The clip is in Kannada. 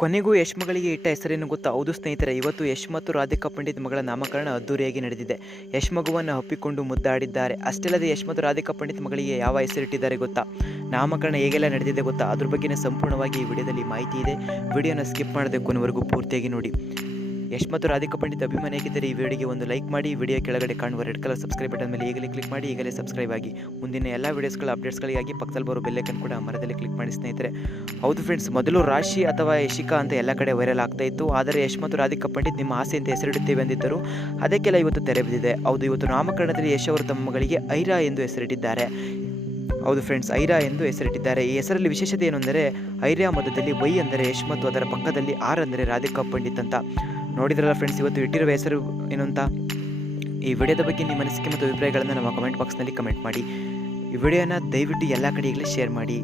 ಕೊನೆಗೂ ಯಶ್ ಮಗಳಿಗೆ ಇಟ್ಟ ಹೆಸರೇನು ಗೊತ್ತಾ? ಹೌದು ಸ್ನೇಹಿತರೆ, ಇವತ್ತು ಯಶ್ ಮತ್ತು ರಾಧಿಕಾ ಪಂಡಿತ್ ಮಗಳ ನಾಮಕರಣ ಅದ್ದೂರಿಯಾಗಿ ನಡೆದಿದೆ. ಯಶ್ ಮಗುವನ್ನು ಅಪ್ಪಿಕೊಂಡು ಮುದ್ದಾಡಿದ್ದಾರೆ. ಅಷ್ಟೇ ಅಲ್ಲದೆ ಯಶ್ ಮತ್ತು ರಾಧಿಕಾ ಪಂಡಿತ್ ಮಗಳಿಗೆ ಯಾವ ಹೆಸರಿಟ್ಟಿದ್ದಾರೆ ಗೊತ್ತಾ? ನಾಮಕರಣ ಹೇಗೆಲ್ಲ ನಡೆದಿದೆ ಗೊತ್ತಾ? ಅದ್ರ ಬಗ್ಗೆ ಸಂಪೂರ್ಣವಾಗಿ ಈ ವಿಡಿಯೋದಲ್ಲಿ ಮಾಹಿತಿ ಇದೆ. ವಿಡಿಯೋನ ಸ್ಕಿಪ್ ಮಾಡದೆ ಕೊನೆವರೆಗೂ ಪೂರ್ತಿಯಾಗಿ ನೋಡಿ. ಯಶ್ ಮತ್ತು ರಾಧಿಕಾ ಪಂಡಿತ್ ಅಭಿಮಾನಿಯಾಗಿದ್ದರೆ ಈ ವಿಡಿಯೋಗೆ ಒಂದು ಲೈಕ್ ಮಾಡಿ. ವಿಡಿಯೋ ಕೆಳಗಡೆ ಕಾಣುವ ರೆಡ್ ಕಲರ್ ಸಬ್ಸ್ಕ್ರೈಬ್ ಬಟನ್ ಮೇಲೆ ಈಗಲೇ ಕ್ಲಿಕ್ ಮಾಡಿ. ಈಗಲೇ ಸಬ್ಸ್ಕ್ರೈಬ್ ಆಗಿ ಮುಂದಿನ ಎಲ್ಲ ವೀಡಿಯೋಸ್ಗಳ ಅಪ್ಡೇಟ್ಸ್ಗಳಿಗಾಗಿ ಪಕ್ಕದಲ್ಲಿ ಬರೋ ಬೆಲ್ಲೈಕನ್ ಕೂಡ ಮರದಲ್ಲಿ ಕ್ಲಿಕ್ ಮಾಡಿ ಸ್ನೇಹಿತರೆ. ಹೌದು ಫ್ರೆಂಡ್ಸ್, ಮೊದಲು ರಾಶಿ ಅಥವಾ ಯಶಿಕಾ ಅಂತ ಎಲ್ಲ ಕಡೆ ವೈರಲ್ ಆಗ್ತಾ ಇತ್ತು. ಆದರೆ ಯಶ್ ಮತ್ತು ರಾಧಿಕಾ ಪಂಡಿತ್ ನಿಮ್ಮ ಆಸೆಯಂತೆ ಹೆಸರಿಡುತ್ತೇವೆ ಅಂದಿದ್ದರು. ಅದಕ್ಕೆಲ್ಲ ಇವತ್ತು ತೆರೆ ಬಿದ್ದಿದೆ. ಹೌದು, ಇವತ್ತು ನಾಮಕರಣದಲ್ಲಿ ಯಶ್ ಅವರು ತಮ್ಮ ಮಗಳಿಗೆ ಐರಾ ಎಂದು ಹೆಸರಿಟ್ಟಿದ್ದಾರೆ. ಹೌದು ಫ್ರೆಂಡ್ಸ್, ಐರಾ ಎಂದು ಹೆಸರಿಟ್ಟಿದ್ದಾರೆ. ಈ ಹೆಸರಲ್ಲಿ ವಿಶೇಷತೆ ಏನು ಅಂದರೆ, ಐರಾ ಮೊದಲದಲ್ಲಿ ವೈ ಅಂದರೆ ಯಶ್ ಮತ್ತು ಅದರ ಪಕ್ಕದಲ್ಲಿ ಆರ್ ಅಂದರೆ ರಾಧಿಕಾ ಪಂಡಿತ್ ಅಂತ. ನೋಡಿದ್ರಲ್ಲ ಫ್ರೆಂಡ್ಸ್, ಇವತ್ತು ಇಟ್ಟಿರುವ ಹೆಸರು ಏನು ಅಂತ. ಈ ವಿಡಿಯೋದ ಬಗ್ಗೆ ನಿಮ್ಮ ಅನಿಸಿಕೆ ಮತ್ತು ಅಭಿಪ್ರಾಯಗಳನ್ನು ನಮ್ಮ ಕಮೆಂಟ್ ಬಾಕ್ಸ್ನಲ್ಲಿ ಕಮೆಂಟ್ ಮಾಡಿ. ಈ ವಿಡಿಯೋನ ದಯವಿಟ್ಟು ಎಲ್ಲ ಕಡೆಯಲ್ಲಿ ಶೇರ್ ಮಾಡಿ.